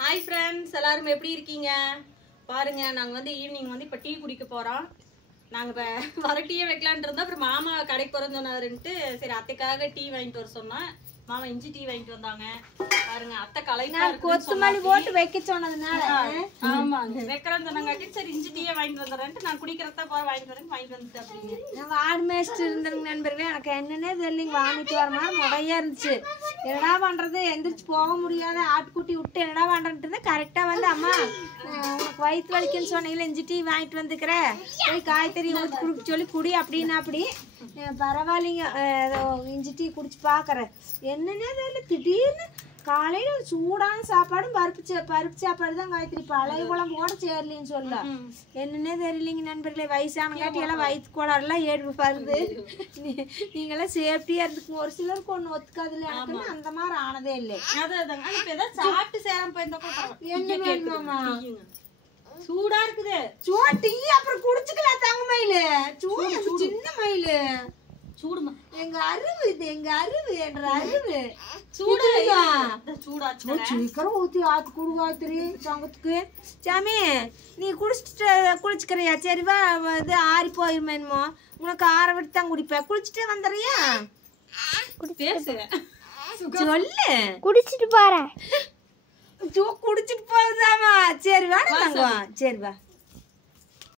Hi friends, எல்லாரும் எப்படி இருக்கீங்க? பாருங்க, நாங்க வந்து ஈவினிங் வந்து இப்ப டீ குடிக்க போறோம். நாங்க வர டீயே வைக்கலான் இருந்தோம். அப்புறம் மாமா கடைக்கு போறேன்னு சொன்னாருன்ட்டு சரி அத்தைக்காக டீ வாங்கிட்டு வர சொன்னேன். மாமா இஞ்சி டீ வாங்கிட்டு வந்தாங்க. பாருங்க, அத்தை கலைக்கா கொத்தமல்லி போட்டு வைக்க சொன்னதுனால ஆமாங்க வைக்கிறேன்னு சொன்னாங்க. சரி இஞ்சி டீயே வாங்கிட்டு வந்துடுறேன்ட்டு நான் குடிக்கிறதா போற வாங்கிட்டு வந்துட்டு அப்படிங்க. நான் வார்டு மேஸ்டர் இருந்தேங்க நண்பர்களே. எனக்கு என்னன்னே தெரியலைங்க, வாங்கிட்டு வர மாதிரி முறையா இருந்துச்சு. என்னடா பண்றது, எந்திரிச்சு போக முடியாத ஆட்டுக்குட்டி விட்டு என்னடா பண்றேன்ட்டு கரெக்டா வந்து அம்மா உனக்கு வயிற்று வலிக்குன்னு சொன்னீங்களா, இஞ்சி டீ வாங்கிட்டு வந்துக்கிற, போய் காய்கறி குடிக்க சொல்லி குடி அப்படின்னா அப்படி பரவாயில்லைங்க. இஞ்சி டீ குடிச்சு பாக்குறேன். என்னன்னே தெரியல, திடீர்னு காலையில சூடான சாப்பாடும் பருப்பு சாப்பாடு தான் காய்கறி, பழைய குழம்பு கூட சேரலின்னு சொல்ல. என்னன்னே தெரியலைங்க நண்பர்களே. வயசானங்காட்டி எல்லாம் வயிற்று கோளாறுலாம் ஏடு வருது. நீங்களாம் சேஃப்டியா இருந்துக்குங்க. ஒரு சிலருக்கு ஒண்ணு ஒத்துக்காதுல, எனக்கு அந்த மாதிரி ஆனதே இல்லை. சாப்பிட்டு சேரம் என்ன வேணுமாமா? சூடா இருக்குது. சூடா டீ அப்புறம் குடிச்சுக்கலாம் தாங்க மயிலு. சூடு சின்ன மயிலு சூடுமா எங்க அருவு, இது எங்க அருவு என்ற அருவு சூடா சீக்கிரம் ஊத்தி ஆத்து குடு காய்கறி சங்கத்துக்கு. சாமி நீ குளிச்சுக்கிறியா? சரிவா, இது ஆறி போயிருமேனுமோ, உனக்கு ஆற விட்டு தான் குடிப்பேன். குளிச்சுட்டே வந்துடுறியா? சொல்லு, குடிச்சிட்டு போறேன். குடிச்சிட்டு போகுதாமா? சரி வா தங்கம், சரி வா.